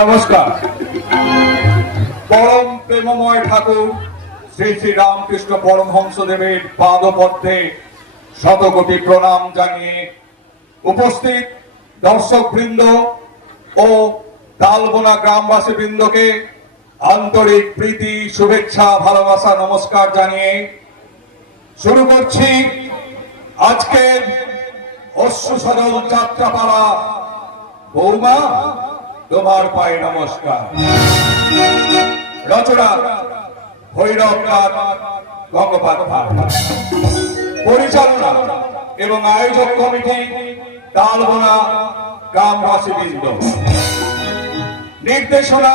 নমস্কার। পরম প্রেমময় ঠাকুর শ্রী শ্রী রামকৃষ্ণ পরমহংসদেবের পাদপদ্মে শতকোটি প্রণাম জানিয়ে উপস্থিত দর্শক বৃন্দ ও তালবোনা গ্রামবাসী বৃন্দকে আন্তরিক প্রীতি, শুভেচ্ছা, ভালোবাসা, নমস্কার জানিয়ে শুরু করছি আজকের অশ্রু সদল যাত্রাপালা। বৌমা, তোমার পায়ে নমস্কার। রচনা ভৈরবনাথ গঙ্গোপাধ্যায়। পরিচালনা এবং আয়োজক কমিটি তালবোনা গ্রামবাসী বৃন্দ। নির্দেশনা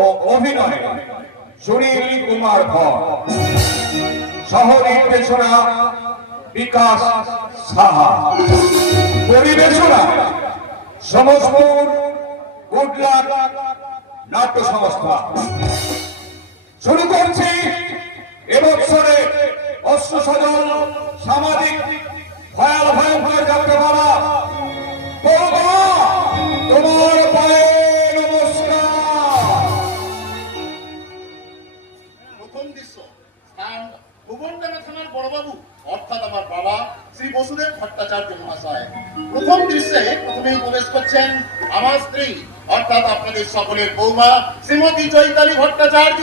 ও অভিনয় সুনীল কুমার ভর। সহ নির্দেশনা বিকাশ সাহা। পরিবেশনা সমস্তপুর গুডলাক নাট্য সংস্থা। শুরু করছি এবছরে অশ্রু সজল সামাজিক ভয়ঙ্কর যাত্রাপালা। তোমার পায়ে নমস্কার। প্রথম দৃশ্য স্থান ভুবনডাঙ্গা থানার বড়বাবু অর্থাৎ আমার বাবা শ্রী বসুদেব ভট্টাচার্য মহাশয়। প্রথম দৃশ্যে প্রথমেই প্রবেশ করছেন আমার স্ত্রী অর্থাৎ আপনাদের সকলের বৌমা শ্রীমতী চৈতালি ভট্টাচার্য।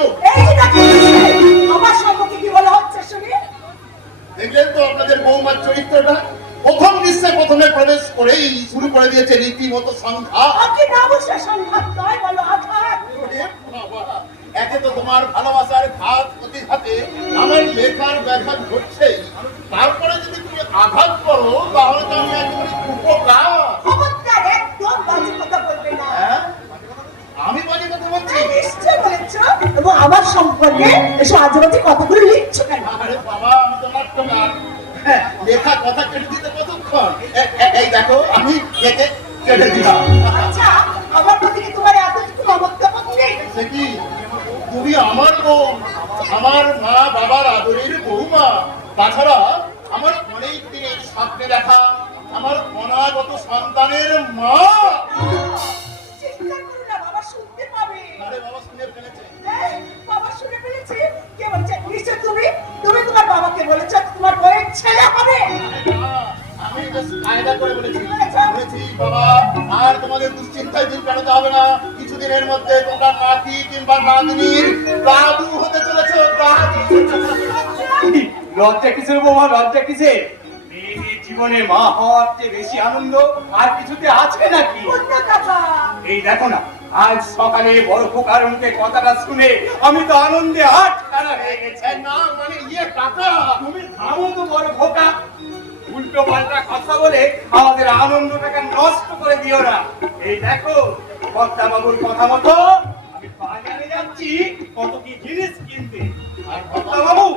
আমার সম্পর্কে কি বলা হচ্ছে শুনি? দেখলেন তো আপনাদের বৌমার চরিত্রটা। প্রথম দৃশ্যে প্রথমে প্রবেশ করেই শুরু করে দিয়েছে রীতিমতো সংখ্যা। আপনি না বসে সংঘাত নয়, বলো আঘাত। একে তো তোমার ভালোবাসার ঘাত প্রতিঘাতে আমার লেখার ব্যাঘাত ঘটছে, তারপরে যদি তুমি আঘাত করো তাহলে তো আমি একেবারে উপকার। খবরদার একদম বাজে কথা বলবে না। আমি বাজে কথা বলছি? নিশ্চয় বলেছো, এবং আমার সম্পর্কে এসব আজেবাজে কথাগুলো লিখছো কেন? আরে বাবা, আমি তো নাট্যকার। লেখা কথা কেটে দিতে কতক্ষণ? এই দেখো, আমি কেটে দিলাম। আচ্ছা, আমার প্রতি কি তোমার এতটুকু মমত্ব নেই? সে কি, তুমি আমার বউ, আমার মা বাবার আদরের বৌমা। তাছাড়া আমার অনেক দিনের স্বপ্নে দেখা আমার অনাগত সন্তানের মা। চিন্তা করো না, বাবা শুনতে পাবে। আরে বাবা শুনে ফেলেছে। বাবা শুনে ফেলেছে? কে বলছে? নিশ্চয় তুমি তোমার বাবাকে বলেছো তোমার বউয়ের ছেলে হবে। আমি কায়দা করে বলেছি বাবা, আর তোমাদের দুশ্চিন্তায় দিন কাটাতে হবে না। কিছুদিনের মধ্যে তোমরা নাতি কিংবা নাতনির দাদু হতে চলেছে। লজ্জা কিসের বৌমা, লজ্জা কিসের? মেয়েদের জীবনে মা হওয়ার চেয়ে বেশি আনন্দ আর কিছুতে আছে নাকি? এই দেখো না, আজ সকালে বড় খোকার মুখে কথাটা শুনে আমি তো আনন্দে হাত খাড়া হয়ে গেছে। না মানে টাকা। তুমি থামো তো বড় খোকা, উল্টো পাল্টা কথা বলে আমাদের আনন্দটাকে নষ্ট করে দিও না। এই দেখো, কর্তা বাবুর কথা মতো আমি বাজারে যাচ্ছি কত কি জিনিস কিনতে। আর কর্তা বাবু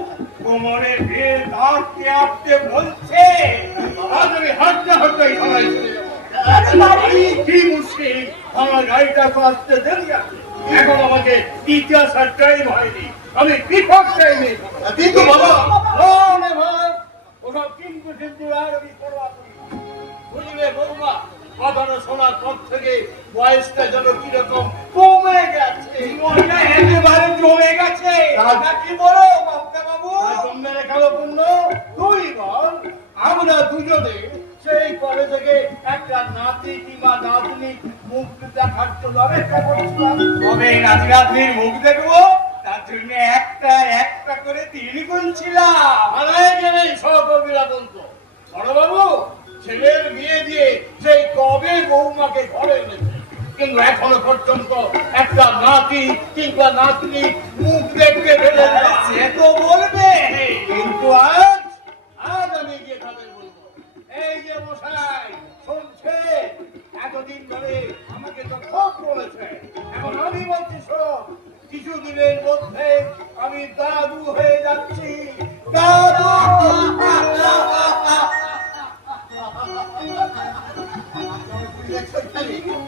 কোমরে বেল আটতে আটতে বলছে আজ আমি হাঁটতে হাঁটতে থানায় চলে যাবো। কি মুশকিল, আমার গাড়িটা তো আসতে দেরি আছে। এখন আমাকে দ্বিতীয় টাইম হয়নি, আমি বিপদ টাইমে। কিন্তু বাবা, ভাই ওসব কিন্তু আর আমি করবো বুঝলে বৌমা, কথাটা শোনার পর থেকে বয়সটা যেন কিরকম কমে গেছে, একেবারে জমে গেছে। কি বলো বাপ্পা বাবু? জমে গেল পূর্ণ। তুই বল, আমরা দুজনে সেই কলে থেকে একটা নাতি কিংবা নাতনি মুখ দেখার জন্য অপেক্ষা করছিলাম। তবে নাতি নাতনির মুখ দেখবো, তার জন্য একটা একটা করে তিন গুনছিলাম। সহকর্মীরা বলতো, বড়বাবু ছেলের বিয়ে দিয়ে সেই কবে বৌমাকে ঘরে এনেছে, কিন্তু এখনো পর্যন্ত একটা নাতি কিংবা নাতনি মুখ দেখতে পেলে না। সে তো বলবে, কিন্তু আজ আমি গিয়ে তাদের বলবো, এই যে মশাই শুনছে, এতদিন ধরে আমাকে তো খুব বলেছে, এখন আমি বলছি শোন, কিছুদিনের মধ্যে আমি দাদু হয়ে যাচ্ছি। দাদু!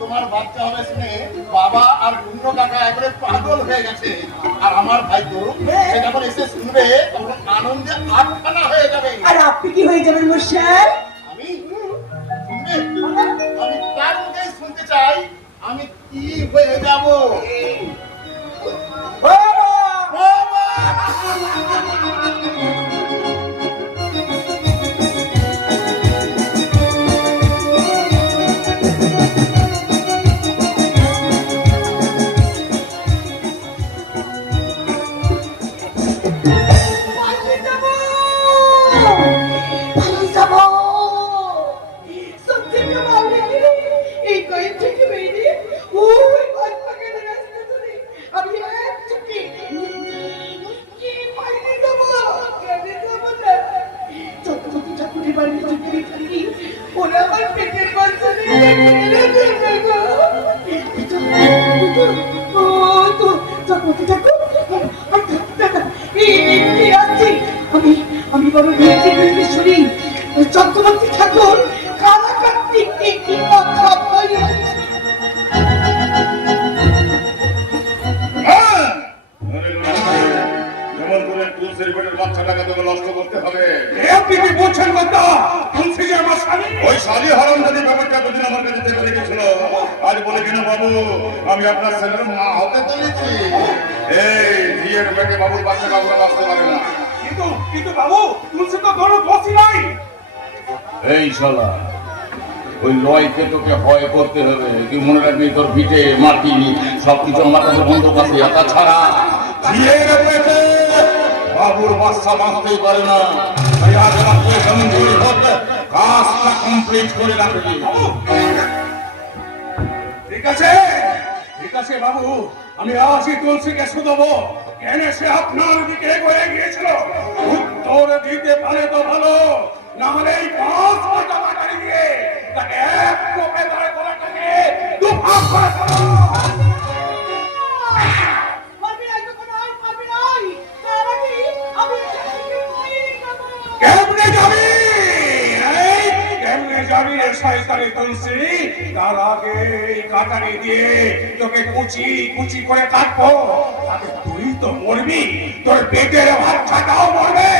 তোমার বাচ্চা হবে শুনে বাবা আর পূর্ণ কাকা একবারে পাগল হয়ে গেছে। আর আমার ভাই তো সে যখন এসে শুনবে তখন আনন্দে আটখানা হয়ে যাবে। আর আপনি কি হয়ে যাবেন মশাই? আমি শুনবে, আমি তার মুখে শুনতে চাই আমি কি হয়ে যাব? পালিয়ে যাবো! পালিয়ে যাবো! সত্যি তো ভাবলে কি রে? এই কয়েক থেকে বেরিয়ে ওই বাচ্চাদের রাস্তা ধরে আমি এক চুপটি কি পালিয়ে যাবো! কেনে যাবো না? চক্রবর্তী ঠাকুরের বাড়িতে চুপটি থাকি ওরা আমার পেটের বাচ্চা নিয়ে চক্রবর্তী ঠাকুর আমি বড় ধৈর্যের শুনি চক্রবর্তী ঠাকুর কালাকার্তিক কি কথা বলিয়াছে। যেমন করে তুলসীর পেটের বাচ্চাটাকে তোকে নষ্ট করতে হবে। আপনি কি বলছেন কথা? তুলসী যে আমার স্বামী। ওই শালি হারাম যদি ব্যাপারটা দুদিন আমার কাছে থেকে রেখেছিল, আজ বলে কিনা বাবু আমি আপনার ছেলের মা হতে চলেছি। এই বিয়ের পেটে বাবুর বাচ্চা কাউকে বাঁচতে পারে না। কিন্তু বাবু তুলসী তো কোনো দোষই নাই। এই শালা ওই লয়কে তোকে হয় করতে হবে। তুই মনে রাখবি তোর ভিটে মাটি সবকিছু আমার কাছে বন্ধ আছে। তাছাড়া বিয়ের পেটে বাবুর বাচ্চা বাঁচতেই পারে না। তাই আজ রাত্রে জমিজুরি হোক, কাজটা কমপ্লিট করে রাখবি। ঠিক আছে বাবু, আমি আজই তুলসীকে শুধবো। কেন সে আপনার দিকে এগিয়ে গিয়েছিল? উত্তর দিতে পারে তো ভালো, না হলে এই 5 টাকা গাড়ি দিয়ে তাকে এক কোপে ধরে গলাটাকে দুভাগ করে ফেলো। পারবি নাই তো কোনো আর পারবি নাই। তার আগে আমি ঠাকুরকে পালিয়ে যাবো। কেমনে যাবি? এই কেমনে যাবি রে শয়তানি তুলসী? তার আগে এই কাটারি দিয়ে তোকে কুচি কুচি করে কাটবো। তাতে তুই তো মরবি, তোর পেটের বাচ্চাটাও মরবে।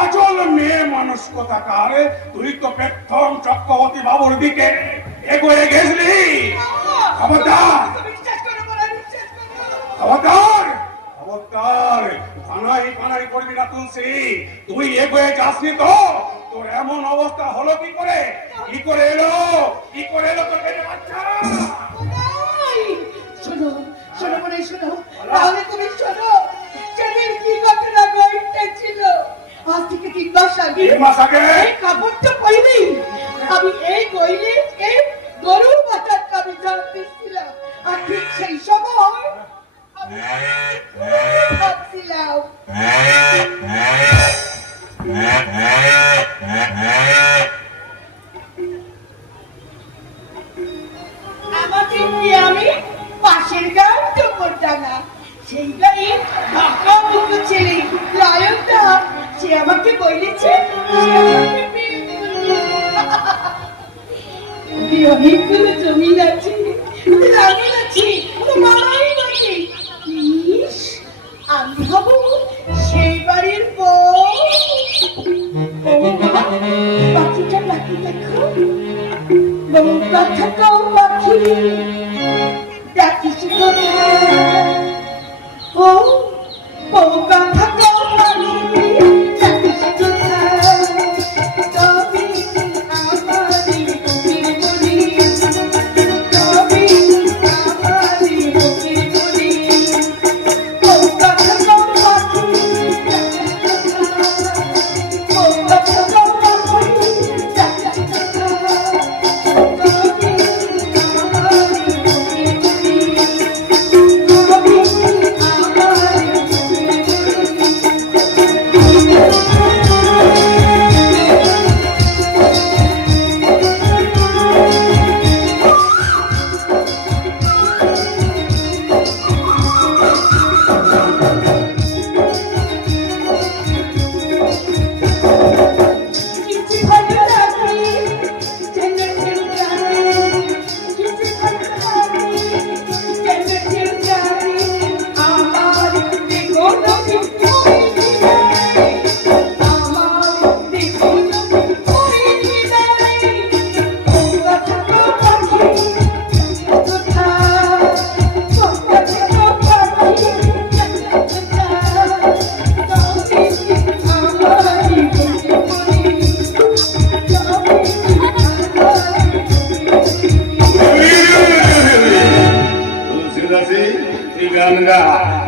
আজল মেয়ে মানুষ কোথাকার, তুই তো প্রথম চক্রবর্তী বাবুর দিকে এগিয়ে গেছলি। খবরদার বিশ্বাস করো বলে বিশ্বাস করো। খবরদার খবরদার, কানাই করবি না তুলসী। তুই এগিয়ে যাসনি তো তোর এমন অবস্থা হলো কি করে? কি করে এলো তোর পেটে বাচ্চা? নাই। শোনো শোনো মনে শোনো, তাহলে তুমি শোনো সেদিন কি ঘটনা ঘটেছিল। আজ থেকে 3 মাস আগে 3 মাস আগে? এই কাপড়টা পরিনি আমি এই গইলে এই গরুর বাচ্চার কামে যাচ্ছিলাম। আর ঠিক সেই সময় আমি ভাবছিলাম আমাকে কি আমি পাশের গান টুকুর ডানা সেই গায়ে ঢাকা মুখ ছেলে লায়কটা সে আমাকে বলেছে সে আমাকে বিয়ে করবে। অনেকগুলো জমি আছে, রাগের আছে, মামাই বাড়ি। ইস, আমি ভাবো সেই বাড়ির বউ। ও মা, পাখিটা পাখি দেখো, বউ কথা কও পাখি, ডাকিস কোথায়? ও বউ কথা কও পাখি, ডাকিস কোথায়? তবে আমারই বুকের মনি, তবে আমারই বুকের মনি। বউ কথা কও পাখি, ডাকিস কোথায়? বউ কথা কও পাখি, ডাকিস কোথায়? তবে আমারই আনগা,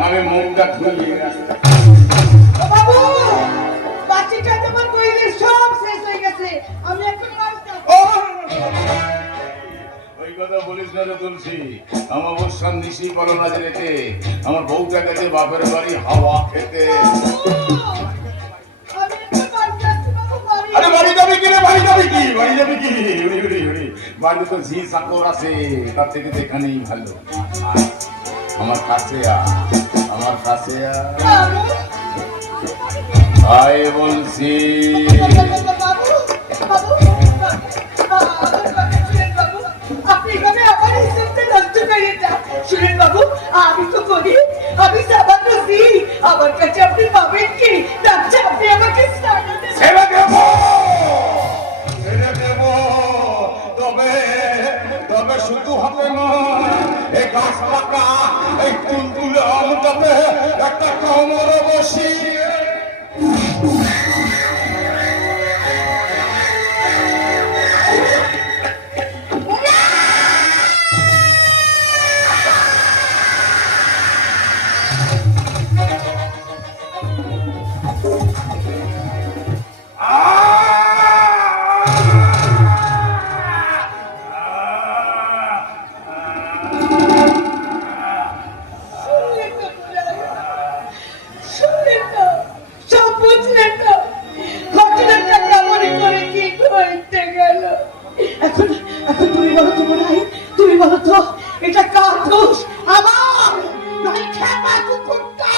আমি মুখটা ধুইয়ে আসি। বাবু, বাচ্চাটা তোমার কইলে সব শেষ হয়ে গেছে। আমি এখন বাড়ি যাব। ওই কথা বলিস না রে তুলসী, আমার অবস্থান নিশি বলো না যেতে, আমার বউটা গেছে বাপের বাড়ি হাওয়া খেতে। আমি এখন বাড়ি যাচ্ছি বাবু, বাড়ি। আরে বাড়ি যাবি কি রে, বাড়ি যাবি কি, বাড়ি যাবি কি? বাড়ি তো ঝি চাকর আছে, তার থেকে তো এখানেই ভালো। আয়, আমার কাছে আমার কাছে বাবু, আয় বলছি। বাবু, বাবু, বাবু, আপনি এভাবে আমার হিসেবটা নষ্ট করিয়ে যান। শুনেন বাবু, আমি তো বলি, আমি সামান্য জি, আমার কাছে আপনি পাবেন কি? ডাক্তার, আপনি আমাকে সাজা দেন। ছেড়ে দেব, ছেড়ে দেব, তবে তবে শুধু হবে না, এই গাছ পাকা এই তুলতুলে আমটাতে একটা কামড়ে বসিয়ে শুনলেন তো? সব বুঝলেন তো? ঘটনাটা কেমন করে কি হইতে গেল? এখন এখন তুমি বলো তো মনে হয়, তুমি বলো তো এটা কার দোষ? আমার নয় খেপা কুকুরটা।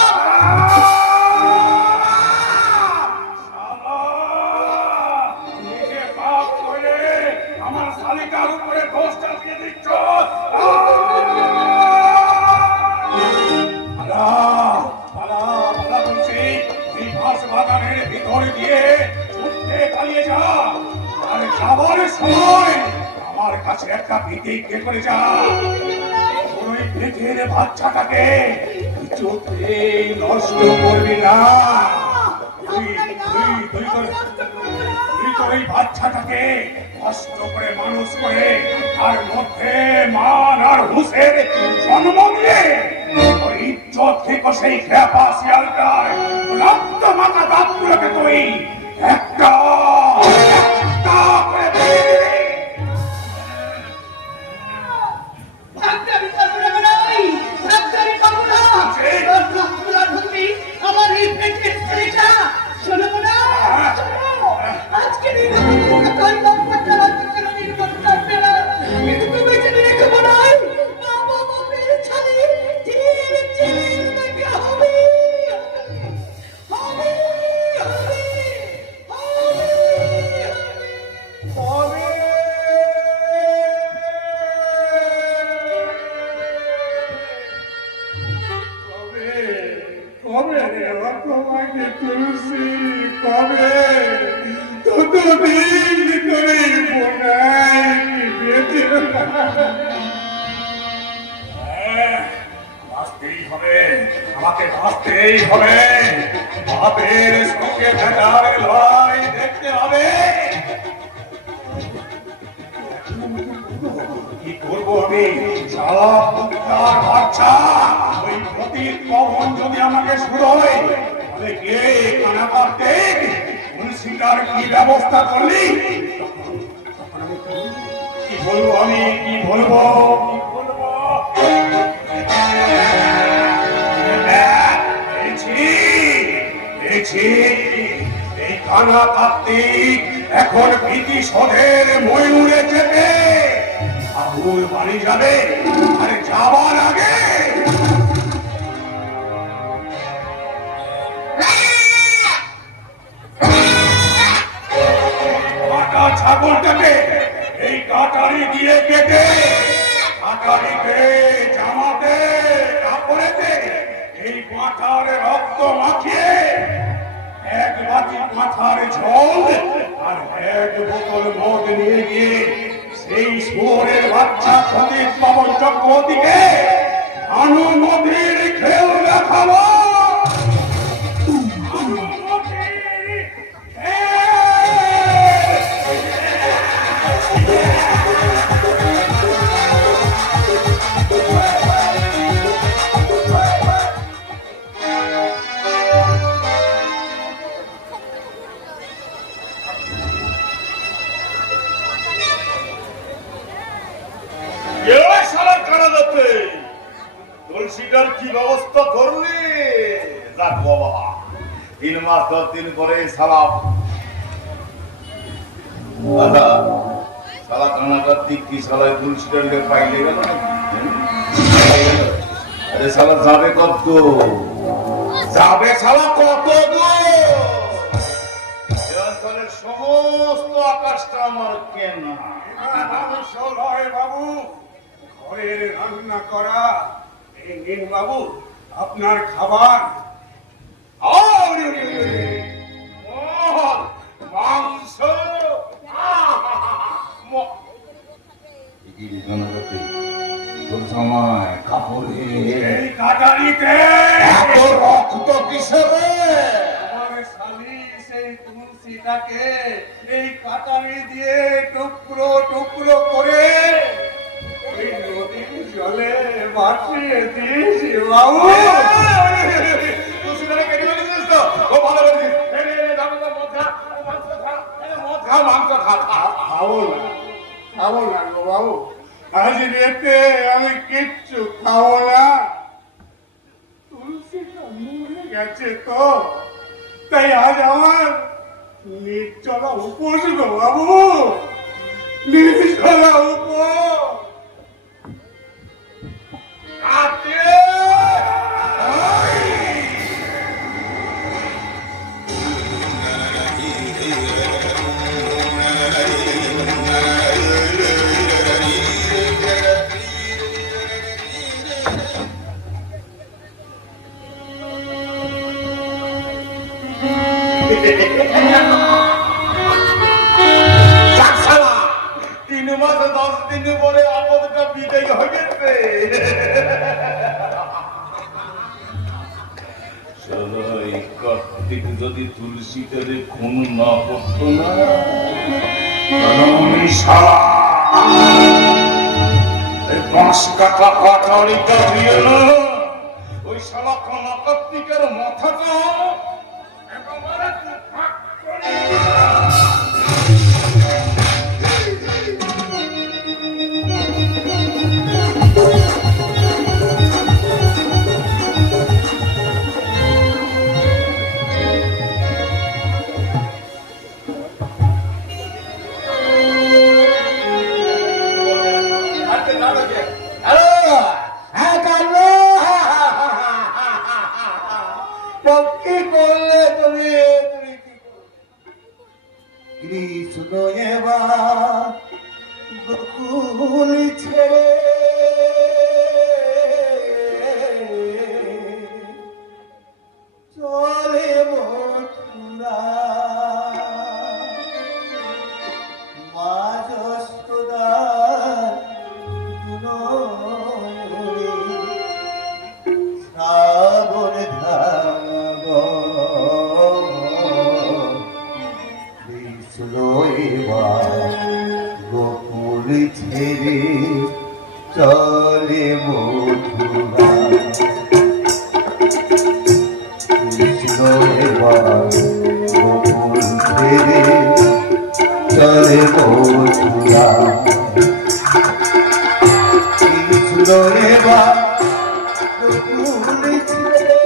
নিজে পাপ করে আমার শালিকার উপরে দোষ চাপিয়ে দিচ্ছ। এই বাঁশ বাগানের ভিতরে দিয়ে ছুটতে পালিয়ে যা, আর যাবার সময় আমার কাছে একটা ভীতি কে করে যা। ওই পেটের বাচ্চাটাকে কিছুতেই নষ্ট করবি না। তুই তোর এই বাচ্চাটাকে কষ্ট করে মানুষ করে তার মধ্যে মান আর হুঁশের জন্ম দিয়ে ওই ইজ্জত থেকে সেই খেপা শিয়ালটার রক্ত মাথা দাঁতগুলোকে তুই একটা একটা করে ফেলে দিবি। ডাক্তারি করবো না ভাই, ডাক্তারি করবো না। ওর রক্তগুলো ঢুকবি আমার এই পেটের ছেলেটা। শোনো না, শোনো, আজকে নির্বাচন করে লম্বাটা লম্বা নির্বাচন করবে না, কিন্তু তুমি জেনে রেখো না, বাবা বাপের ছাড়ি চির চির দেখা হবে, হবে, হবে, হবে। কবে রে তোমাকে তুলসী, কবে ততদিন করে বাঁচতেই হবে, আমাকে বাঁচতেই হবে, বাপের সঙ্গে ভেটার লড়াই দেখতে হবে। কি করবো আমি? সারা কুত্তার বাচ্চা, ওই পতিত পবন যদি আমাকে শুরোয় তাহলে কে কানা কাটতে মুন্সিটার কি ব্যবস্থা করলি? কি বলবো আমি, কি বলবো, কি বলবো? এই কানা কার্তিক এখন প্রীতিশোধের ময়ূরে চেপে আবুল বাড়ি যাবে, আর যাবার আগে কাটা ছাগলটাকে এই কাটারি দিয়ে কেটে কাটারিতে জামাতে কাপড়েতে এই মাথার রক্ত মাখিয়ে এক বাটি মাথার ঝোল আর এক বোতল মদ নিয়ে গিয়ে সেই শুয়োরের বাচ্চা প্রদীপ পাবন চক্রবর্তীকে অনুমতির খেল দেখাবো। অনুমতির খেল। তুলসীটার কি ব্যবস্থা করলি? যাক বাবা, 3 মাস 10 দিন পরে সালাম দাদা সালা কানাটার দিক কি সালায় তুলসীটার পাইলে গেল নাকি? আরে সালা যাবে কত? যাবে সালা কত গো? এ অঞ্চলের সমস্ত আকাশটা আমার কেনা। বাবু ঘরের রান্না করা, এই নিন বাবু আপনার খাবার। মাংস তোর সময় কাপড়ে এই কাটারিতে এত রক্ত কিসের? আমার স্বামী সেই তুলসীটাকে এই কাটারি দিয়ে টুকরো টুকরো করে ওই নদীর জলে ভাসিয়ে দিয়েছি বাবু। তুলসীটাকে কেটে ফেলেছিস তো? ও ভালো করেছিস। এই নে, নে, দাও, দাও, মদ খা, মাংস খা, মদ খা, মাংস খা, খা। খাবো না গো বাবু, আজ রেতে আমি কিচ্ছু খাবো না। তুলসীটা মরে গেছে তো, তাই আজ আমার নির্জলা উপোস গো বাবু, নির্জলা উপোস। যাক শালা, 3 মাস 10 দিন পরে আপদটা বিদায় হয়ে গেছে। শালা, এই কার্তিক যদি তুলসীটারে খুন না করতো না, তাহলে আমি শালা এই 5 কাঠা কাঠারিটা দিয়ে না ওই শালা খানা কার্তিকের মাথাটা একেবারে ফাঁক করে কি করলে তুমি? তুমি কি করলে? কৃষ্ণ এবার গোকুল ছেড়ে চলে মথুরা, মা যশোদা শ্রাবণ ধাম গোকুল ছেড়ে চলে মথুরা, কৃষ্ণ এবার গোকুল ছেড়ে চলে মথুরা, কৃষ্ণ এবার গোকুল ছেড়ে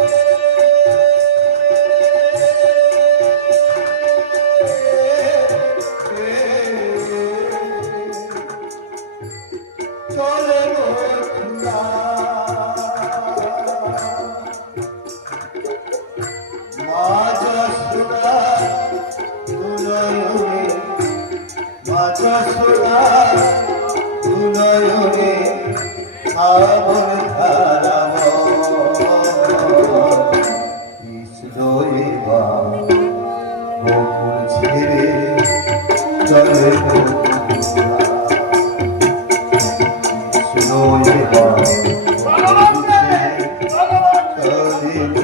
চলে মথুরা, মা যশোদা উদয়নে, মা যশোদা উদয়নে শ্রাবণ ধারাব, কৃষ্ণ এবার গোকুল ছেড়ে চলে মথুরা, কৃষ্ণ এবার গোকুল ছেড়ে চলে মথুরা।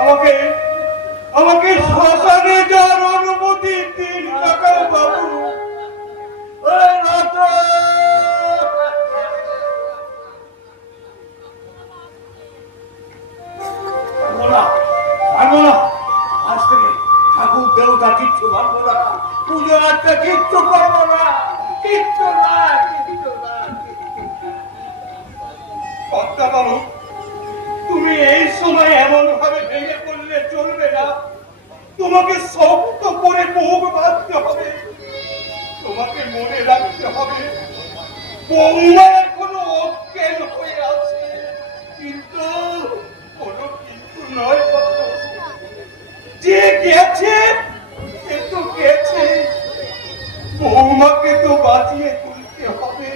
আমাকে আমাকে শ্মশানে যাওয়ার অনুমতি দিন কাকা বাবু। ওই নাথ! পারবো না, পারবো না। আজ থেকে ঠাকুর দেবতা কিচ্ছু ভাববো না, পুজো আজকে কিচ্ছু করবো না, কিচ্ছু না, কিচ্ছু না। বাবু, তুমি এই সময় এমন ভাবে ভেঙে পড়লে চলবে না। তোমাকে শক্ত করে মুখ বাঁধতে হবে। তোমাকে মনে রাখতে হবে বৌমা এখনো অজ্ঞান হয়ে আছে। কিন্তু কোনো কিন্তু নয় বাবু। যে গেছে সে তো গেছে, বৌমাকে তো বাঁচিয়ে তুলতে হবে।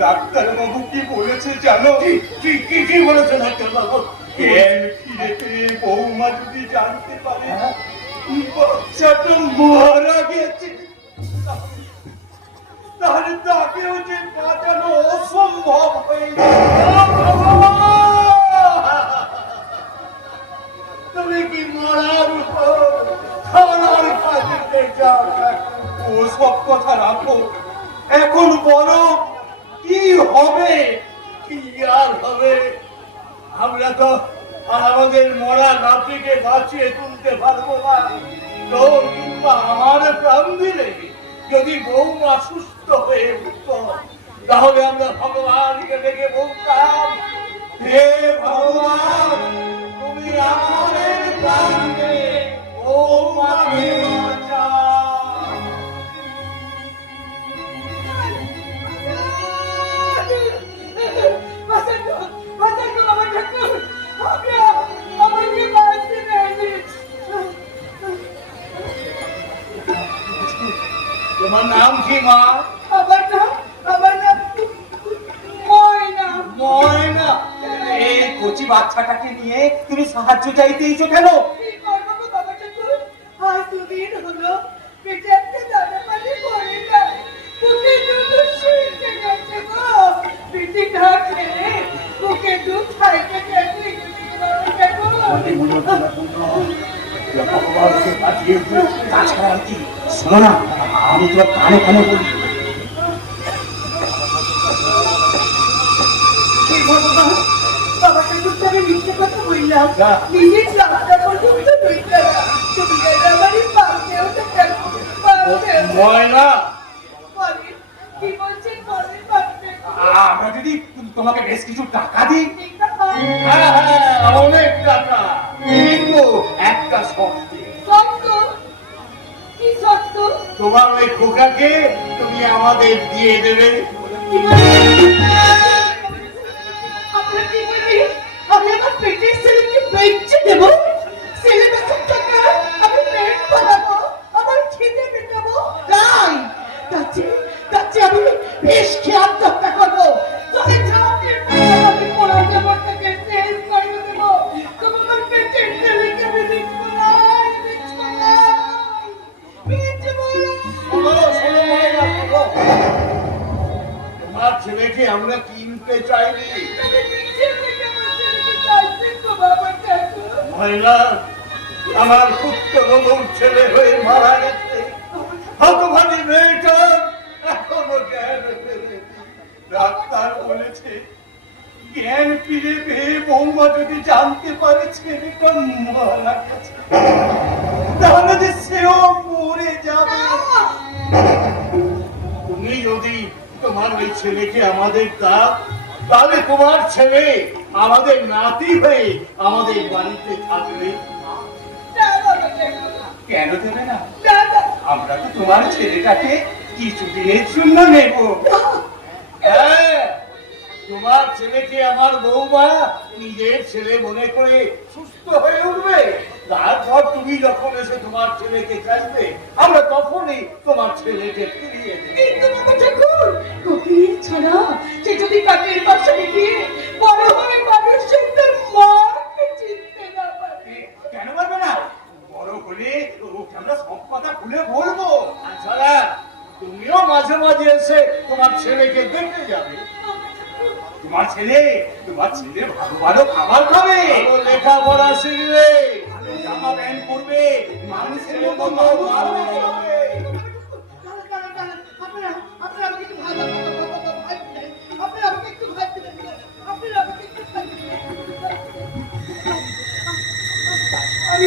ডাক্তার বাবু কি বলেছে জানো? কি বলেছে ডাক্তার বাবু? জ্ঞান ফিরে পেয়ে বৌমা যদি জানতে পারে বাচ্চাটা মারা গেছে, তাহলে তাকেও যে বাঁচানো অসম্ভব হয়ে তুমি কি মরার উপর খাওয়ার খাদিতে যাও? ও সব কথা রাখো। এখন বলো কি হবে? কি আর হবে? আমরা তো আর আমাদের মরা নাতিকে বাঁচিয়ে তুলতে পারবো না। তোর কিংবা আমার প্রাণ দিলে যদি বৌমা সুস্থ হয়ে উঠত, তাহলে আমরা ভগবানকে ডেকে বলতাম, হে ভগবান, তুমি আমাদের প্রাণ দে, বৌমাকে বাঁচাও। তোমার নাম কি মা? ময়না। এই কচি বাচ্চাটাকে নিয়ে তুমি সাহায্য চাইতেইছো কেন? তাছাড়া আর কি? শোনো না, আমি তোমার কানে কানে বলি। ময়না, আমরা যদি তোমাকে বেশ কিছু টাকা দিই। হ্যাঁ হ্যাঁ, অনেক টাকা, কিন্তু একটা শর্তে। তোমার ওই খোকাকে তুমি আমাদের দিয়ে দেবে। আমি আমার পেটের ছেলেকে বেঁচে দেবো, ছেলে বেচার টাকা আমি পেট বানাবো, আমার খিদে মেটাবো। তাই তাতে আমি বেশ খেয়াল হত্যা করবো। তবে আমি পড়া জগৎটাকে শেষ করে দেবো। তোমার পেটের ছেলেকে আমি দেখবো না, দেখবো না, দেখবো না। শোনো ময়না, শোনো। তোমার ছেলেকে আমরা কিনতে চাইনি। ময়না, আমার পুত্র নবম ছেলে হয়ে মারা গেছে। হতভাগী মেয়েটা এখনো জ্ঞান ফেরেনি। ডাক্তার বলেছে জ্ঞান ফিরে পেয়ে বৌমা যদি জানতে পারে ছেলেটা মারা গেছে, তাহলে যে সেও মরে যাবে। তুমি যদি তোমার ওই ছেলেকে আমাদের দাও, তাহলে তোমার ছেলে আমাদের নাতি হয়ে আমাদের বাড়িতে থাকবে। কেন দেবে না? আমরা তো তোমার ছেলেটাকে কিছুদিনের জন্য নেব। হ্যাঁ, তোমার ছেলেকে আমার বৌমা নিজের ছেলে মনে করে সুস্থ হয়ে উঠবে। তারপর তুমি যখন এসে তোমার ছেলেকে চাইবে, আমরা তখনই তোমার ছেলেকে ফিরিয়ে দেব। কিন্তু বাবা ঠাকুর, কোকিল ছাড়া সে যদি কাকের বাসায় গিয়ে বড় হয়ে মানুষের তার মাকে চিনতে না পারে। কেন পারবে না? বড় হলে ওকে আমরা সব কথা খুলে বলবো। তাছাড়া তুমিও মাঝে মাঝে এসে তোমার ছেলেকে দেখতে যাবে। তোমার ছেলে ভালো ভালো খাবার খাবে, ভালো লেখাপড়া শিখবে, ভালো জামা প্যান্ট পরবে, মানুষের মতো মারবে চলবে। আপনারা আমাকে একটু ভালো আপনারা আমাকে একটু ভাত দিবেন, আপনারা আমাকে একটু ভাত দিবেন। আমি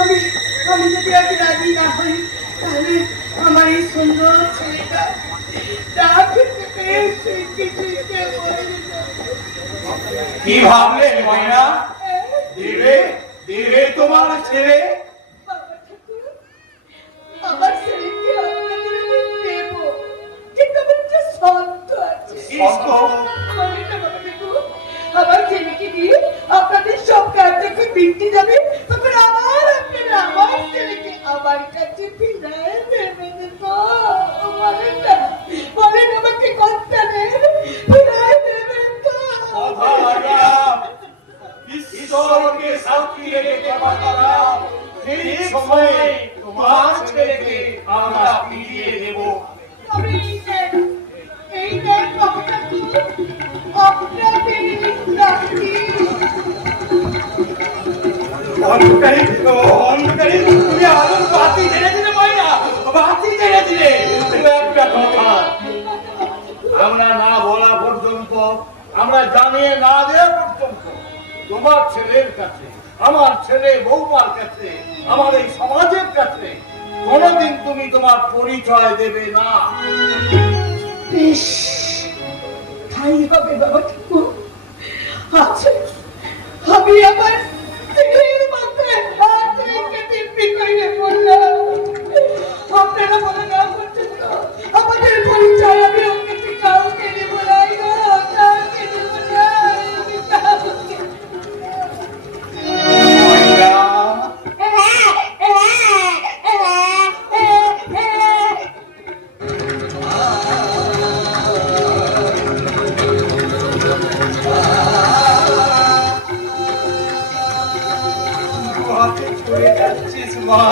আমি আমি যদি আমি রাজি না হই তাহলে আমার এই সুন্দর ছেলেটা যা খেতে পেয়েছে কিছুতে মরে যেত। কি ভাবলে ময়না? দেবে দেবে তোমার ছেলে? বাবা ঠাকুর, আমার ছেলেকে আপনাদের আমি দেব, কিন্তু আমার একটা শর্ত আছে। শর্ত? বলে না বাবা ঠাকুর, আমার ছেলেকে দিয়ে আপনাদের সব কাজ যখন মিটে যাবে তখন আপনারা আমার ছেলেকে আমার কাছে ফিরায় দেবেন তো। বলেন আমাকে কথা নেন, ফিরায় দেবেন তো। কথা রাখলাম, ঈশ্বরকে সাক্ষী রেখে কথা দাও, ঠিক সময়ে তোমার ছেলেকে আমরা ফিরিয়ে দেব। তবে এই দেন বাবা ঠাকুর, আপনাদের রাখি। অন্ধকারে অন্ধকারে তুমি আলোর বাতি জ্বেলে দিলে ময়না, বাতি জ্বেলে দিলে। একটা কথা, আমরা না বলা পর্যন্ত, আমরা জানিয়ে না দেওয়া পর্যন্ত তোমার ছেলের কাছে, আমার ছেলে বৌমার কাছে, আমার এই সমাজের কাছে কোনোদিন তুমি তোমার পরিচয় দেবে না। বেশ, তাই হবে বাবা ঠাকুর। আচ্ছা, আমি আমার ছেলের মাথায় হাত রেখে দিব্যি করে বললাম, আপনারা বলে না পর্যন্ত আমাদের পরিচয় আমি ওর কাছে কাউকে দেব না, কাউকে দেব না, আমি কাউকে ময়না, হাতে ছুঁয়ে যাচ্ছিস মা,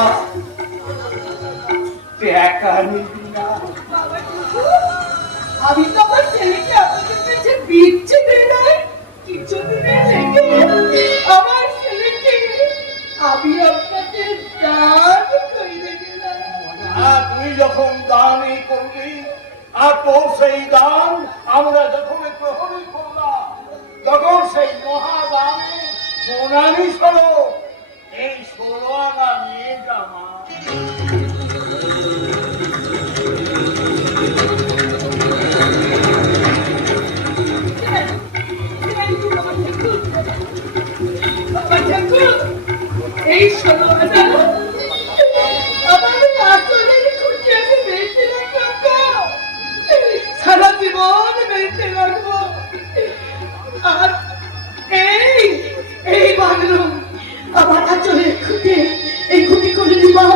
একা নিবি না। বাবা ঠাকুর, আমি তো আমার ছেলেকে আপনাদের কাছে বিচ্ছেদ নয়, কিছুদিনের লেগে আমার ছেলেকে আমি আপনাদের দান করে গেলাম। আর তুই যখন দানই করলি, আর তোর সেই দান আমরা যখন গ্রহণ করলাম, তখন সেই মহাদানে সোনালি স্বরূপ এই 16 আনা নিয়ে জামা। বাবা ঠাকুর, এই 16 আনা আমাদের আসলের খুঁজে আমি বেঁচে রাখবো, সারা জীবন বেঁচে রাখবো। আর এই বাংলো আমার আচলের খুঁটে, এই খুঁটি করে দিবা।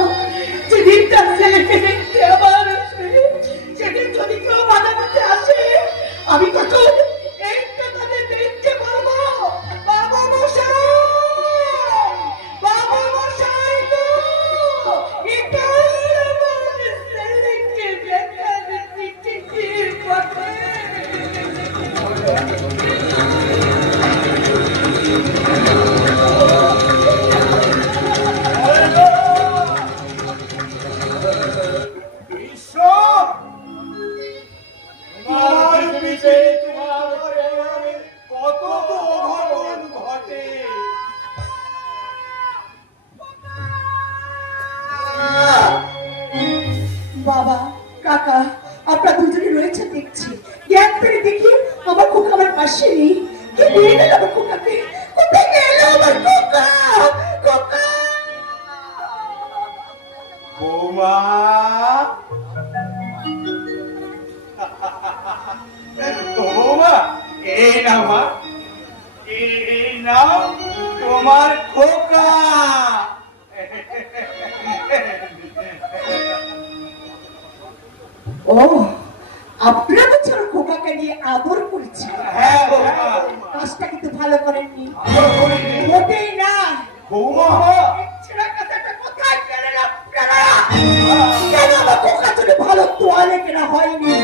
যেদিন তার ছেলেকে দেখতে আবার আসবে, সেদিন যদি কেউ বাধা করতে আসে, আমি তখন একটা তাদের দেখতে পারবো, বাবা মশাই, বাবা মশাই গো, এটা আমার ছেলেকে দেখার চিঠির পাঠায়। ঈশ্বর, তোমার পৃথিবীতে তোমার প্রেমে কত অঘটন ঘটে। বাবা, কাকা, আপনারা দুজনে রয়েছে দেখছি। জ্ঞান ফিরে দেখি আমার খোকা আমার পাশে নেই। কে নিয়ে গেল আমার খোকাকে? কোথায় গেল আমার খোকা? খোকা! বৌমা, বৌমা, এই নাও মা, এই নাও তোমার খোকা। ও, আপনারা তো ছোট খোকাকে নিয়ে আদর করছেন। হ্যাঁ বৌমা, কাজটা কিন্তু ভালো করেননি, আদর করিনি। মোটেই না। বৌমা, ছেঁড়া কথাটা কোথায় পেলেন আপনারা? কেন আমার খোকা যদি ভালো তোয়ালে কেনা হয়নি?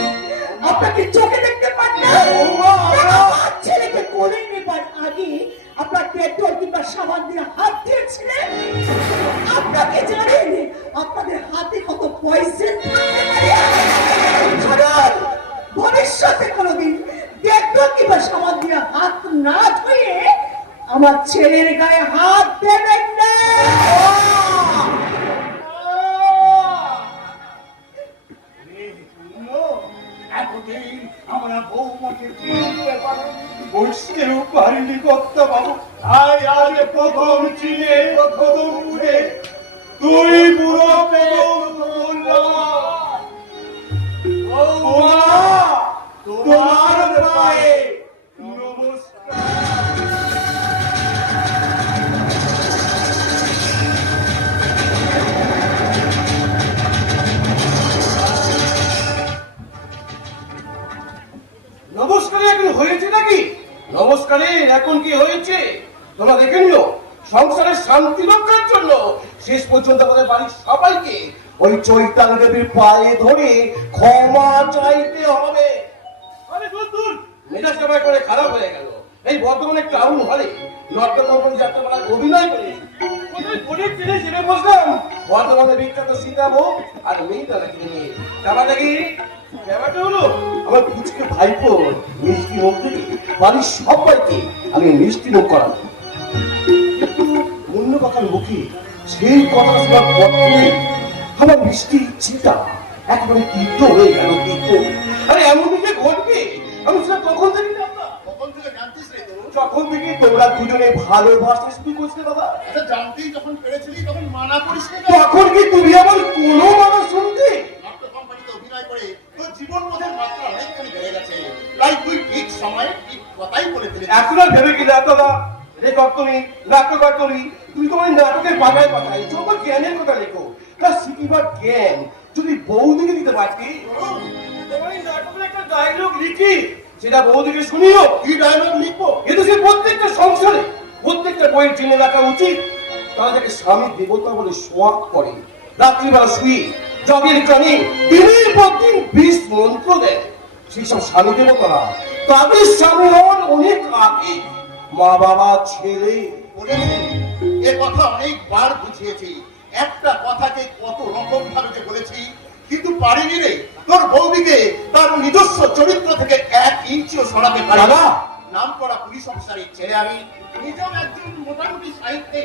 আপনাকে চোখে দেখতে পান না? কেন আমার ছেলেকে কোলে নেবার আগে আপনার পেট্রোল কিংবা সাবান দিয়ে হাত দিয়েছিলেন? আপনাকে জানেন আপনাদের হাতে কত পয়সা থাকতে পারে? ছাড়ুন, ভবিষ্যতে কোনোদিন পেট্রোল কিংবা সাবান দিয়ে হাত না ধুয়ে আমার ছেলের গায়ে হাত দেবেন না। কর্তা বাবু, আজ প্রথম চিনে প্রথম উঠে তুই বুড়ো তোমার পায়ে নমস্কার। নমস্কারে এখন হয়েছে নাকি? নমস্কারে এখন কি হয়েছে তোমরা দেখে নিও। সংসারের শান্তি রক্ষার জন্য শেষ পর্যন্ত আমাদের বাড়ির সবাইকে ওই চৈতালি দেবীর পায়ে ধরে ক্ষমা চাইতে হবে। আরে দূর দূর, মেজাজটা আমার করে খারাপ হয়ে গেল। এই বর্তমানে টাউন হলে নট্য কোম্পানি যাত্রাপালায় অভিনয় করে গরিব ছেলে ছেড়ে বসলাম। বর্তমানে বিখ্যাত সীতাভো আর মেয়েটা নাকি নিয়ে ব্যাপারটা কি? ব্যাপারটা হলো আমার পুচকে ভাইপো মিষ্টি মুখ থেকে বাড়ির সবাইকে আমি মিষ্টি মুখ করাবো। কিন্তু অন্য কথার মুখে সেই কথা শোনার পর থেকে আমার মিষ্টি চিন্তা একেবারে তীর্থ হয়ে গেল। তীর্থ আরে এমন যে ঘটবে আমি সেটা তখন থেকে জানতাম। কখন থেকে জানতিস রে তোর? যখন থেকে তোমরা দুজনে ভালোবাসতে শুরু করছিলে বাবা। আচ্ছা জানতেই যখন পেরেছিলি তখন মানা করিস না কেন? তখন কি তুমি আমার কোনো মানুষ শুনতে? নাট্য কোম্পানিতে অভিনয় করে তোর জীবন বোধের মাত্রা অনেকখানি বেড়ে গেছে। তাই তুই ঠিক সময়ে ঠিক কথাই বলে ফেলেছিস। এখন আর ভেবে কি লাভ দাদা? লেখক তুমি, নাট্যকার তুমি, তুমি তোমার নাটকের পাতায় পাতায় যত জ্ঞানের কথা লেখো তার শিখিবার জ্ঞান যদি বৌদিকে দিতে পারতি। তোমার এই নাটকের একটা ডায়লগ লিখি সেটা বৌদিকে শুনিও। কি ডায়লগ লিখবো? কিন্তু সে প্রত্যেকটা সংসারে প্রত্যেকটা বইয়ের জেনে রাখা উচিত তারা যাকে স্বামী দেবতা বলে সোয়াগ করে, রাত্রিবেলা শুয়ে জগের কানে দিনের পর দিন বিষ মন্ত্র দেয়। সেই সব স্বামী দেবতারা তাদের স্বামী হওয়ার অনেক আগে মা বাবা ছেলে বলেছি এ কথা অনেকবার বুঝিয়েছি। একটা কথাকে কত রকম ভাবে যে বলেছি কিন্তু পারিনি রে তোর বৌদিকে তার নিজস্ব চরিত্র থেকে 1 ইঞ্চিও সরাতে পারি না। দাদা! নাম করা পুলিশ অফিসারের ছেলে আমি, নিজেও একজন মোটামুটি সাহিত্যে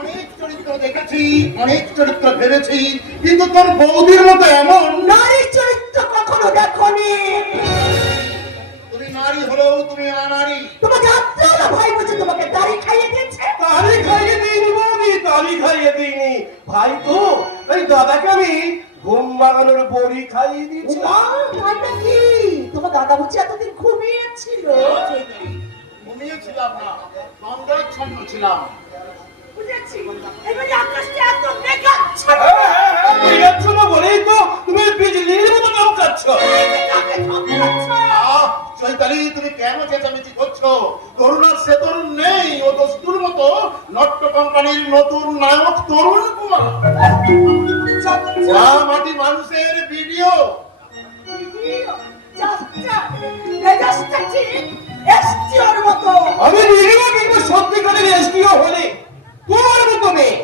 অনেক চরিত্র দেখেছি, অনেক চরিত্র ভেবেছি, কিন্তু তোর বৌদির মতো এমন নারীর চরিত্র কখনো দেখনি। তুমি নারী হলেও তুমি অনারী। তোমাকে আপনারা ভাই বলছে তোমাকে দাড়ি খাইয়ে দিয়েছে। তালি খাইয়ে দিইনি বৌদি, তালি খাইয়ে দিইনি। ভাই তো তাই দাদাকে আমি ঘুম ভাঙানোর বড়ি খাইয়ে দিয়েছি। ভাইটা কি তোমার দাদা বুঝি এতদিন ঘুমিয়েছিল? ঘুমিয়েছিলাম না, তন্দ্রাচ্ছন্ন ছিলাম। বুঝেছি, এবারে আকাশটা এত মেঘাচ্ছ। মেঘাচ্ছ না বলেই তো তুমি বিজলির মতো চমকাচ্ছ। কাকে ঠকাচ্ছ? চৈতালি তুমি কেন চেঁচামেচি করছো? করুণার সে তরুণ নেই, ও দস্তুর মতো নট্য কোম্পানির নতুন নায়ক তরুণ কুমার। যা মাটি মানুষের ভিডিও। মেজাজটা ঠিক এসটিওর মতো। আমি নিরীহ কিন্তু সত্যিকারের এসডিও হলে তোর মতো মেয়ে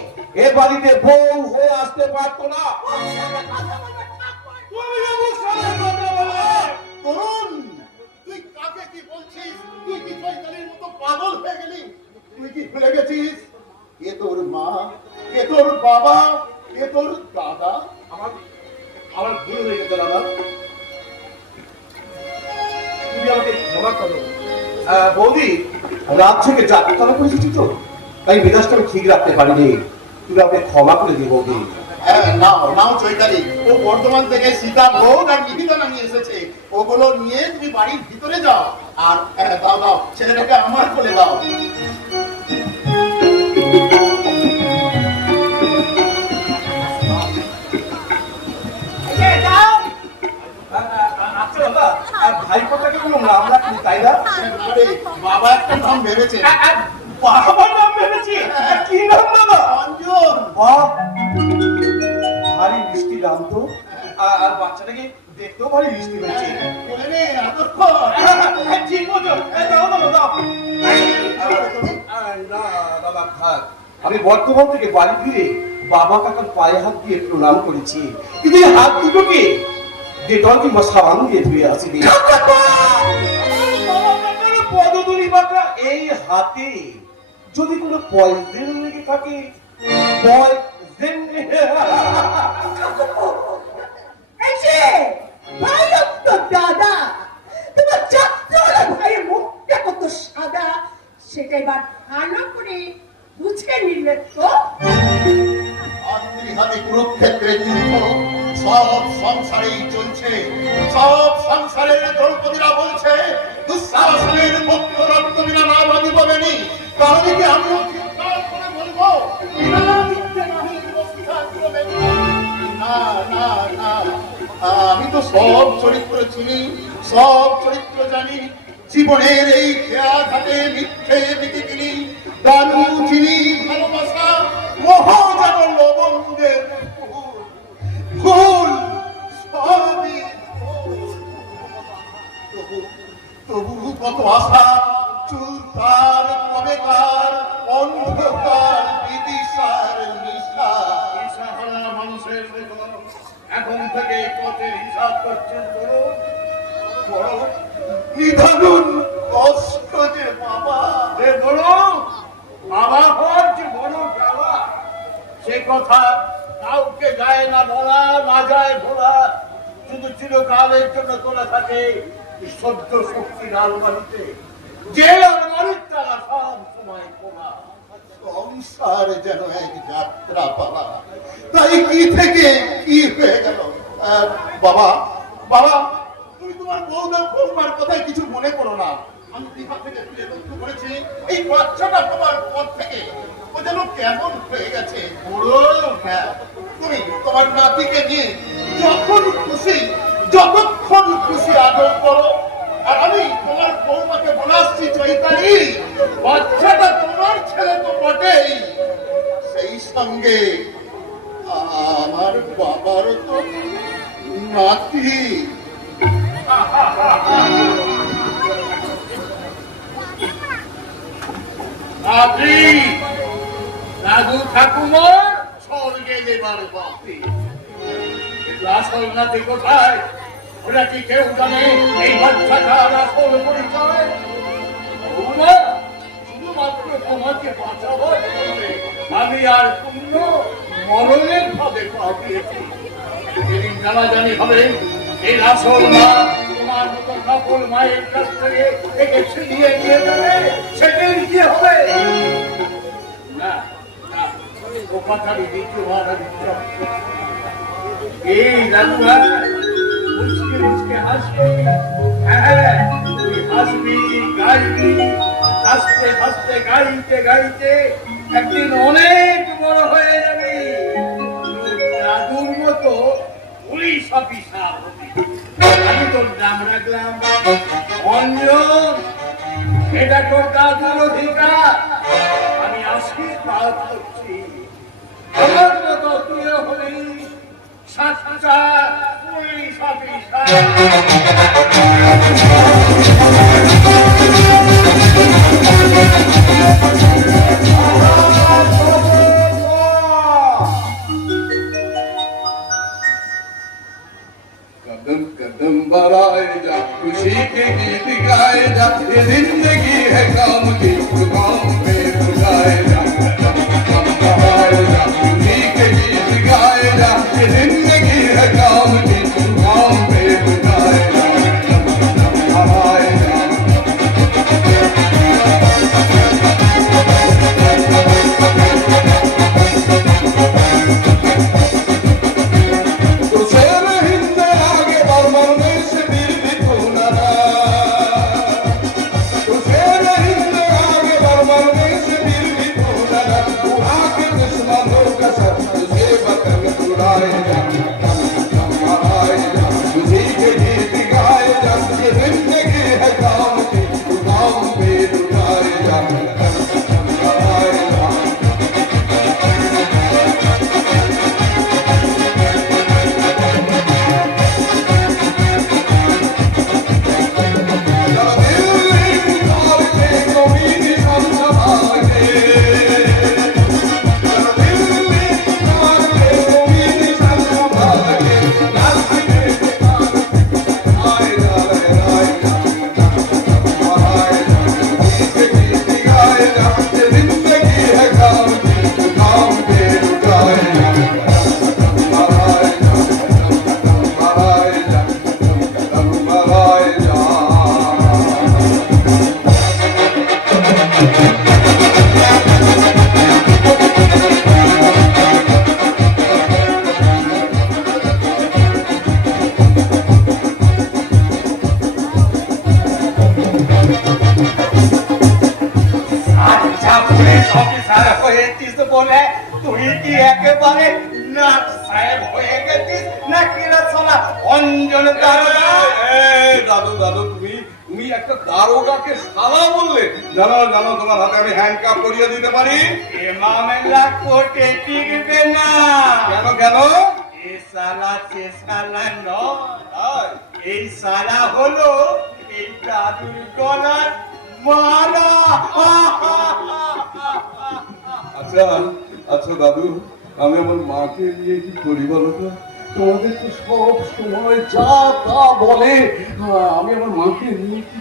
এ বাড়িতে বউ হয়ে আসতে পারতো না। তুমি আমার সামনে কথা বলো। তরুণ, তুই কাকে কি বলছিস? তুই কি চৈতালির মতো পাগল হয়ে গেলি? তুই কি ভুলে গেছিস এ তোর মা, এ তোর বাবা, এ তোর দাদা? আমার ভুল হয়ে গেছে দাদা, তুমি আমাকে ক্ষমা করো। বৌদি রাত থেকে যাত্রা করেছি তো তাই মেজাজটা আমি ঠিক রাখতে পারিনি, তুমি আমাকে ক্ষমা করে দিই বৌদি। হ্যাঁ, নাও নাও চৈতালি, ও বর্ধমান থেকে সীতা ভোগ আর নিবেদনা নিয়ে এসেছে, ওগুলো নিয়ে তুমি বাড়ির ভিতরে যাও আর দাও দাও ছেলেটাকে আমার কোলে দাও। আচ্ছা দাদা, ভাইপোটাকে কোনো নাম রাখনি তাই না? আরে, বাবা একটা নাম ভেবেছে। বাবার নাম ভেবেছি। কি নাম দাদা? অঞ্জন। বাহ, ভারী মিষ্টি নাম তো। আর বাচ্চাটাকে দেখতেও ভারী মিষ্টি হয়েছে। কোলে নে, আদর কর। ঠিক বলছো, দাও দাও দাও। না দাদা থাক, আমি বর্তমান থেকে বাড়ি ফিরে বাবা কাকার পায়ে হাত দিয়ে প্রণাম করেছি, কিন্তু এই হাত দুটোকে ডেটল কিংবা সাবান দিয়ে ধুয়ে আসিনি। পদধূলি বাঁকা এই হাতে যদি কোনো পয়জন লেগে থাকে, পয়জন এই যে ভাইয়ের তো দাদা, তোমার যাত্রা ভাইয়ের মুখটা কত সাদা সেটাই যুদ্ধ সব সংসারেই চলছে। সব সংসারের দ্রৌপদীরা বলছে দুঃশাসনের পুত্র রক্ত বিনা না বাঁধি বলেনি। তাহলে আমিও চিৎকার করে বলবো বিনা মিথ্যে নাহি বস্তার বলেনি। না না না, আমি তো সব চরিত্র চিনি, সব চরিত্র জানি। জীবনের এই খেয়া ঘাটে মিথ্যে দিকে কিনি, দানু চিনি ভালোবাসা মোহ যেন লবঙ্গের ফুল সবই ফুল। তবু কত আশা চুল তার কবে তার অন্ধকার বিদিশার নিশা। ঈর্ষাহারা মানুষের মতো এখন থেকে পথের হিসাব করছেন বড় নিধানুন কষ্ট যে বাবা। বড় বাবা হওয়ার যে বড় জ্বালা, সে কথা কাউকে যায় না বলা, না যায় ভোলা। শুধু চিরকালের জন্য তোলা থাকে সদ্য শক্তির আলমারিতে, যে আলমারির তারা সব সময় খোলা। সংসার যেন এক যাত্রা পালা, তাই কি থেকে কি হয়ে গেল। বাবা বাবা, তুমি তোমার বৌমার কথায় কিছু মনে করো না। আমি দীঘা থেকে ফিরে লক্ষ্য করেছি এই বাচ্চাটা তোমার পর থেকে ও যেন কেমন হয়ে গেছে। হ্যাঁ, তুমি তোমার নাতিকে নিয়ে যখন খুশি যতক্ষণ খুশি আদর করো। আর আমি তোমার বৌমাকে বলে আসছি চৈতালি, বাচ্চাটা তোমার ছেলে তো বটেই, সেই সঙ্গে আমার বাবার তো নাতি। দাদু ঠাকুমার স্বর্গে দেবার বাপি, আসল নাতি কোথায় ওরা কি কেউ জানে? এই বাচ্চাটার আসল পরিচয় শুধুমাত্র তোমাকে বাঁচাবার জন্য আমি আর পূর্ণ মরণের ভাবে পাঠিয়েছি। যেদিন জানাজানি হবে এই আসল মা তোমার মতো সকল মায়ের কাছ থেকে একে ছিনিয়ে নিয়ে যাবে, সেদিন কি হবে? না না, ও কথাটি দ্বিতীয়বার আমি এই দাদু মুচকে মুচকে হাসবে। হ্যাঁ, তুই হাসবি, গাইবি, হাসতে হাসতে গাইতে গাইতে একদিন অনেক বড় হয়ে যাবি। দাদুর মতো পুলিশ অফিসার হবি। আমি তোর নাম রাখলাম অঞ্জন, এটা তোর দাদুর অধিকার। আমি আশীর্বাদ করছি আমার মতো তুইও হবি সাতটা পুলিশ অফিসার। कदम कदम बढ़ाए जा, खुशी के गीत गाए जा, ये जिंदगी है काम की, तो काम पे बुलाए जा। कदम कदम बढ़ाए जा, खुशी के गीत गाए जा, ये जिंदगी है काम की, तो काम पे बुलाए जा। कदम कदम बढ़ाए जा। কি একেবারে নাট সাহেব হয়ে গেছিস নাকি রে শালা অঞ্জন দারোগা? দাদু দাদু তুমি একটা দারোগাকে শালা বললে? জানো জানো তোমার হাতে আমি হ্যান্ডকাপ করিয়ে দিতে পারি। এ মামলা কোর্টে টিকবে না। কেন কেন? এ শালা সে শালা নয়, এই শালা হলো এই দাদুর গলার মালা। আচ্ছা আচ্ছা দাদু, আমি আমার মাকে নিয়ে কি করি বলো তো? তোমাদের তো সব সময় যা তা বলে, আমি আমার মাকে নিয়ে কি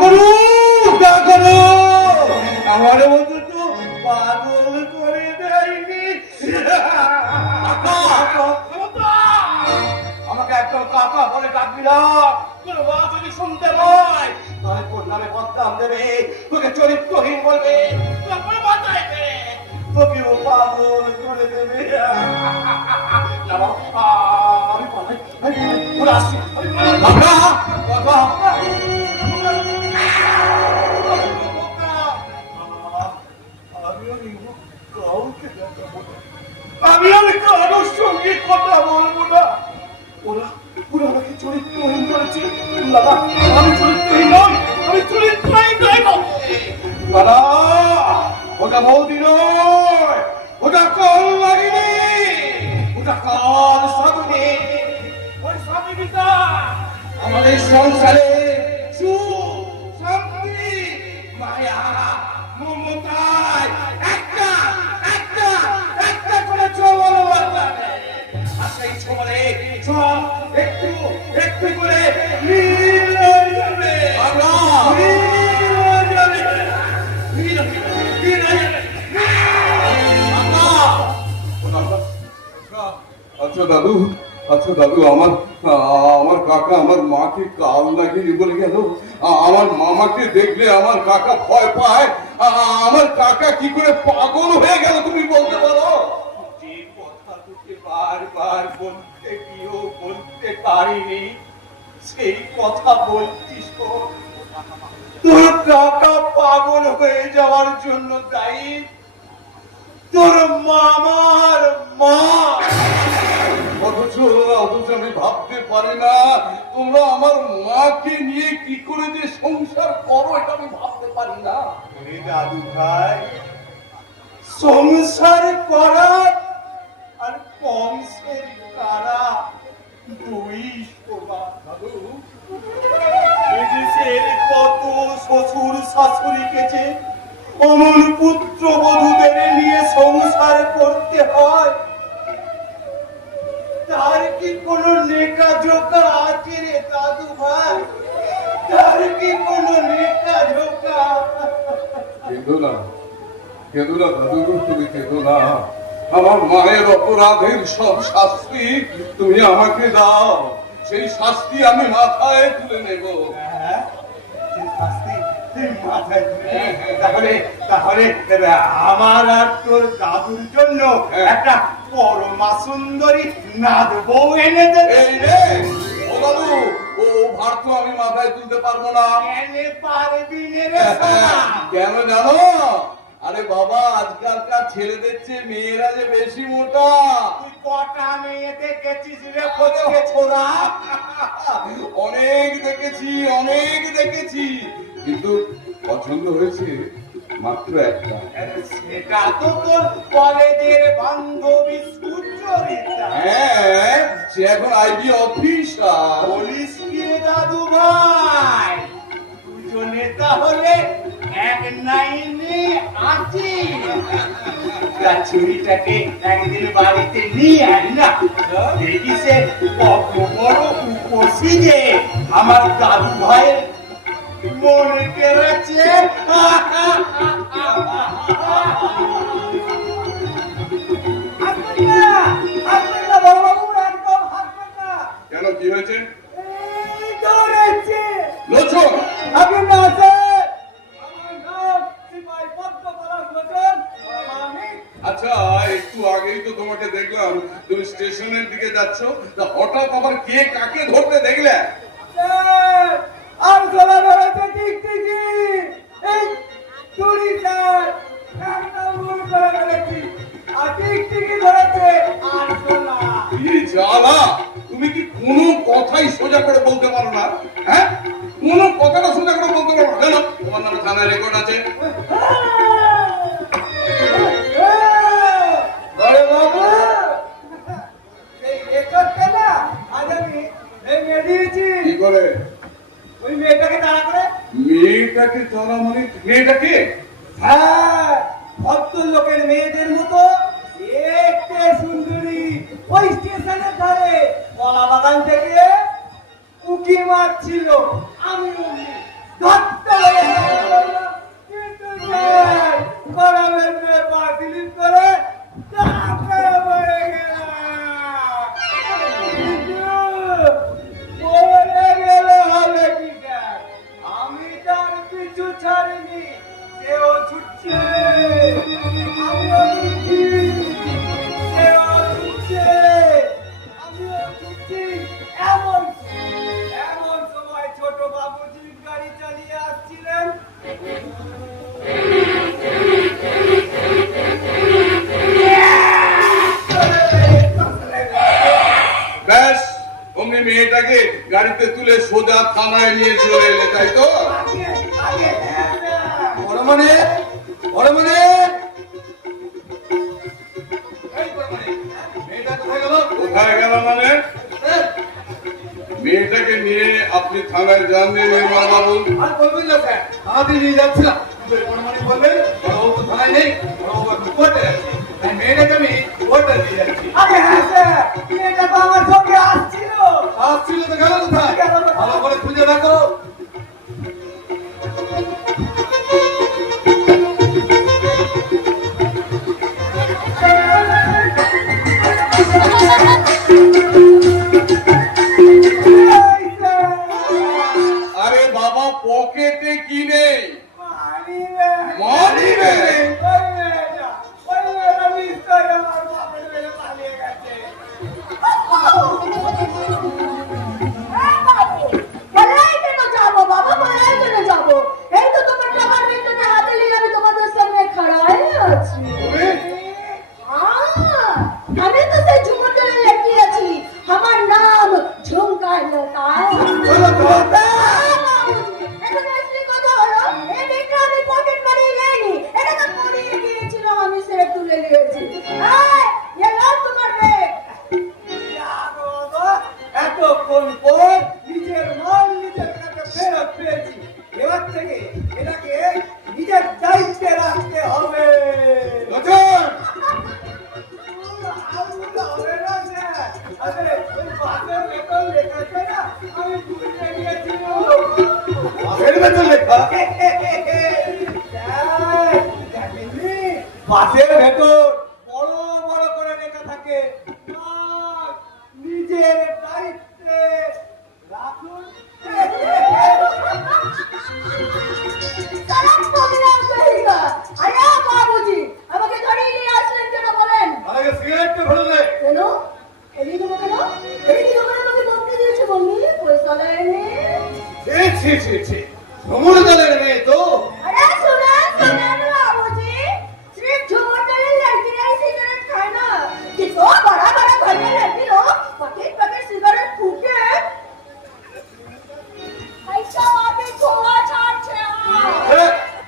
করি? আমার মতো তো পাগল করে দেয়নি। আমাকে একদম কাকা বলে ডাকবি না। তোর মা যদি শুনতে পায় তাহলে তোর নামে বদনাম দেবে, তোকে চরিত্রহীন বলবে, তোকে বাঁচাই দেবে, তোকেও পাগল করে দেবে। আমি পালাই, তোরা আসছি। আমি কারোর সঙ্গে কথা বলবো না। ওরা আমাকে চরিত্রহীন করেছে। দাদা, আমি চরিত্রহীন নই, আমি চরিত্রহীন নই। দাদা, ওটা বৌদি নয়, ওটা কল লাগিনি, ওটা কল সাধুনি। ওই স্বামীটা আমাদের সংসারে সুখ, শান্তি, মায়া, মমতায় একটা করে চবল বাঁধাবে। আর সেই চবলে সব একটু করে লীল হয়ে যাবে। আচ্ছা দাদু, আচ্ছা দাদু, আমার কাকা আমার মাকে কাল লাগিয়ে বলে গেল। আমার মামাকে দেখলে আমার কাকা ভয় পায়। আমার কাকা কি করে পাগল হয়ে গেল তুমি বলতে পারো? যে কথা তোকে বারবার বলতে গিয়েও বলতে পারিনি, সেই কথা বলছিস। তোর কাকা পাগল হয়ে যাওয়ার জন্য দায়ী তোর মামার মা। অথচ আমি ভাবতে পারি না তোমরা আমার মাকে নিয়ে কি করে যে সংসার করো, এটা আমি ভাবতে পারি না। দাদু ভাই, সংসার করার আর কংসের কারা দুই সমান। দাদু, এদেশের কত শ্বশুর শাশুড়ি গেছে অমন পুত্র বধূদের নিয়ে সংসার করতে হয়। তার কি কোনো নেকা জোকা আছে রে দাদু ভাই? তার কি কোনো নেকা জোকা? কেঁদো না দাদু, তুমি কেঁদো না। আমার মায়ের অপরাধের সব শাস্তি তুমি আমাকে দাও, সেই শাস্তি আমি মাথায় তুলে নেব। হ্যাঁ, সেই শাস্তি তুই মাথায় তুলে নে। তাহলে আমার আর তোর দাদুর জন্য একটা পরমা সুন্দরী নাদ বউ এনে দে। এই রে ও দাদু, ও ভার তো আমি মাথায় তুলতে পারবো না। কেন পারবি নে রে শালা? কেন জানো? আরে বাবা, আজকালকার ছেলেদের চেয়ে মেয়েরা যে বেশি মোটা। তুই কটা মেয়ে দেখেছিস রে ফচকে ছোড়া? অনেক দেখেছি, কিন্তু পছন্দ হয়েছে মাত্র একটা। সেটা তো তোর কলেজের বান্ধবী সুচরিতা। হ্যাঁ, সে এখন আইবি অফিসার। বলিস কি রে দাদু ভাই? দুজনে তাহলে এক লাইনে আছি। তার ছুরিটাকে একদিন বাড়িতে নিয়ে আয় না, দেখি সে কত বড় উপসী যে আমার দাদু ভাইয়ের মনে কেড়েছে। কেন, কি হয়েছে? এই দৌড়াচ্ছে। লোচন, আপনি না স্যার, আমার নাম সিপাই পদ্মপলাশ লোচন। আমি আচ্ছা একটু আগেই তো তোমাকে দেখলাম তুমি স্টেশনের দিকে যাচ্ছ, তা হঠাৎ আবার কে কাকে ধরতে দেখলে? স্যার, আর চলা বেড়াচ্ছে টিকটিকি। এই চুরি স্যার, একটা ভুল করে ফেলেছি। আর টিকটিকি ধরেছে আর সোনা। কি জ্বালা, তুমি কি কোনো কথাই সোজা করে বলতে পারো না? হ্যাঁ, কোনো কথাটা সোজা করে বলতে পারো না? জানো তোমার নামে থানায় রেকর্ড আছে। বড় বাবু, এই রেকর্ডটা না আজ আমি ভেঙে দিয়েছি। কি করে? ওই মেয়েটাকে দাঁড়া করে। মেয়েটাকে চলা মানে মেয়েটাকে? হ্যাঁ, ভদ্র লোকের মেয়েদের মতো দেখতে সুন্দরী ওই স্টেশনের ধারে কলা বাগান থেকে উকি মারছিল। আমি ধরতে বললাম, কিন্তু স্যার গরমের মেয়ে পা স্লিপ করে তারপরে মরে গেলাম। মরে গেলে হবে কি স্যার? আমি তার পিছু ছাড়িনি, সেও ছুটছে, আমিও ছুটছি, সেও ছুটছে, আমিও ছুটছি। এমন এমন সময় ছোট বাবুজি গাড়ি চালিয়ে আসছিলেন। ব্যাস, অমনি মেয়েটাকে গাড়িতে তুলে সোজা থানায় নিয়ে চলে এলে, তাই তো? আগে আগে হ্যাঁ, স্যার। বড় মানে, বড় মানে, এই বড় মানে, মেয়েটা কোথায় গেল? কোথায় গেল মানে? মেয়েটাকে নিয়ে আপনি থানায় যাননি নির্মল বাবু? আর বলবেন না স্যার, তাড়াতাড়ি নিয়ে যাচ্ছিলাম। মানে বললেন বড়বাবু তো থানায় নেই, বড়বাবু এখন কোর্টে আছে। তাই মেয়েটাকে আমি কোর্টে নিয়ে যাচ্ছি। আগে হ্যাঁ স্যার, মেয়েটা তো আমার সঙ্গে আসছিল। আসছিল তো গেল কোথায়? ভালো করে খুঁজে দেখো। এই স্যার, আরে বাবা, পকেটে কি নেই? Money bag. Money bag? ওই মেয়েটা নিশ্চয়ই আমার বাপের মেরে পালিয়ে গেছে। বলাই কেন যাবো বাবা, বলাই কেন যাবো? এই তো তোমার টাকার বিলটাকে হাতে নিয়ে আমি তোমাদের সামনে খাড়াই আছি। আমি তো সেই ঝুমুরটারে লেখিয়েছি, আমার নাম ঝুমকার লতা। এখানে আসলে কথা হলো, এই বিলটা আমি পকেট মারিয়ে নেইনি, এটা তো পড়িয়ে গিয়েছিল, আমি সেটা তুলে নিয়েছি। এই নাও তোমার ব্যাগ। জানো বাবা, এতক্ষণ পর নিজের মাল নিজের কাছে ফেরত পেয়েছি। এবার থেকে এটাকে নিজের দায়িত্বে রাখতে হবে। নজর! হবে না স্যার, আসলে ওই বাসের বেতন লেখাছে না, আমি ভুলে গিয়েছিলাম। বাসের বেতন লেখা? স্যার, দেখেননি? বাসের ভেতর বড় বড় করে লেখা থাকে, আর নিজের দায়িত্বে রাখুন। সালাম কবিরা কহিবা। আরে বাবুজি, আমাকে ধরিয়ে নিয়ে আসলেন কেন বলেন? আগে সিগারেটটা ফেলে দে। কেন? এদিকে দেবো কেন? এদিকে দেবো কেন? আমাকে বলতে দিয়েছে বললি, পয়সা দেয়নি। ছি ছি ছি ছি, ঝুমুর দলের মেয়ে তো। আরে শুনেন বাবুজি, सिर्फ झूमर दले लड़कियां ही सिगरेट खाए ना, कि तो बड़ा बड़ा घर में लड़की लोग पैकेट पैकेट सिगरेट फूके। ऐसा आदमी धोआ छाड़ছে।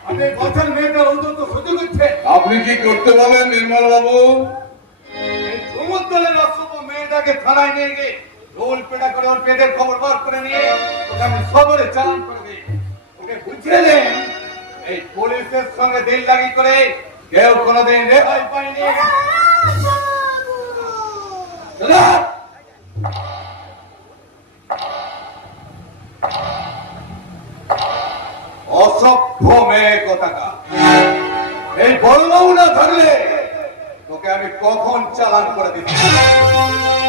আপনি বছর মেয়েটা অন্তত সহ্য করছে। আপনি কি করতে বলেন নির্মল বাবু? এই ঝুমুর দলের অসভ্য মেয়েটাকে থানায় নিয়ে গিয়ে রোল পেটা করে ওর পেটের খবর বার করে নিয়ে ওকে আমি সদরে চালান করে দিই। ওকে বুঝিয়ে দেন, এই পুলিশের সঙ্গে দিল লাগি করে কেউ কোনোদিন রেহাই পায়নি। দাদা! অসভ্য মেয়ে কথাটা, এই বলবাবু না থাকলে তোকে আমি কখন চালান করে দিতাম।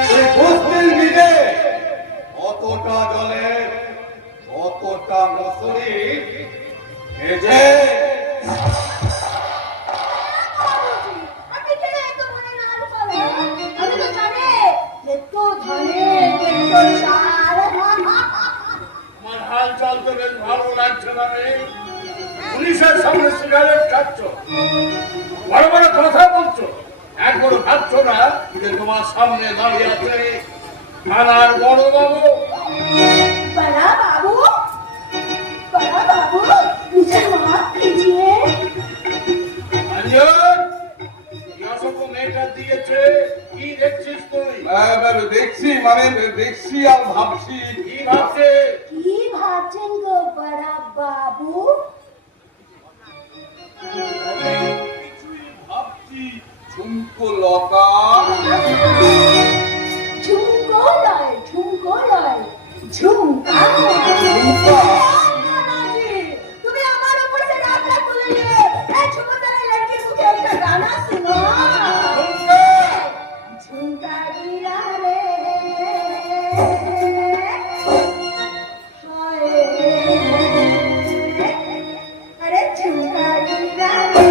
তুই বুঝতিস নিজে অতটা জলে অতটা মশুরি ভেজে আপনি কেন এত মনে না পারে? আমি তো জানি এত ধনে এত চাল। আমার হাল চাল তো বেশ ভালো লাগছে না রে। পুলিশের সামনে সিগারেট খাচ্ছ, বড় বড় কথা বলছো, এক যে তোমার সামনে দাঁড়িয়ে আছে থানার বড় বাবু। बड़ा बाबू, बड़ा बाबू, मुझे माफ कीजिए। अंजन, ইয়াসোকে মেয়েটা দিয়েছে, কি দেখছিস তুই? দেখছি মানে দেখছি আর ভাবছি। কি ভাবছে? की भाचन गो बड़ा बाबू? কিছুই ভাবছি ঝুমকো লতা झुमको लय, झुमका। नानाजी, तुम्हें हमारे ऊपर से रात रात तुले लिए। ए झुमकदार लड़की मुझे एक गाना सुनो। झुमका गिरा रे, हाय। अरे झुमका गिरा रे,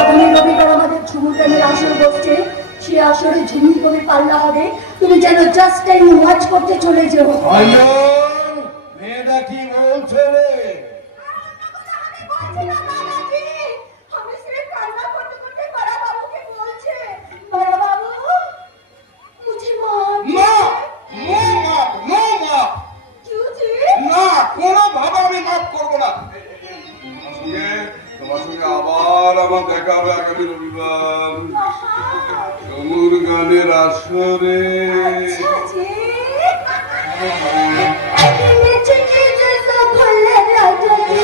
আগামী রবিবার আমাদের ঝুমুর গানের আসর বসছে। সে আসরে ঝুমুর কবি পাল্লা হবে। তুমি যেন জাস্ট টাইম ওয়াচ করতে চলে যেও। অঞ্জন, মেয়েটা কি বলছে রে? আমি সির্ফ কান্না করতে করতে বড় বাবুকে বলছে, বড় বাবু মুঝে মাফ না নো মাপ নো মাপ क्यों जी? না কোনো ভাবে আমি মাফ করবো না। তোমার সঙ্গে আবার আমার দেখা হবে আগামী রবিবার ঝুমুর গানের আসরে। अच्छा जी। अरे मुझे ये जैसा भले राजा जी।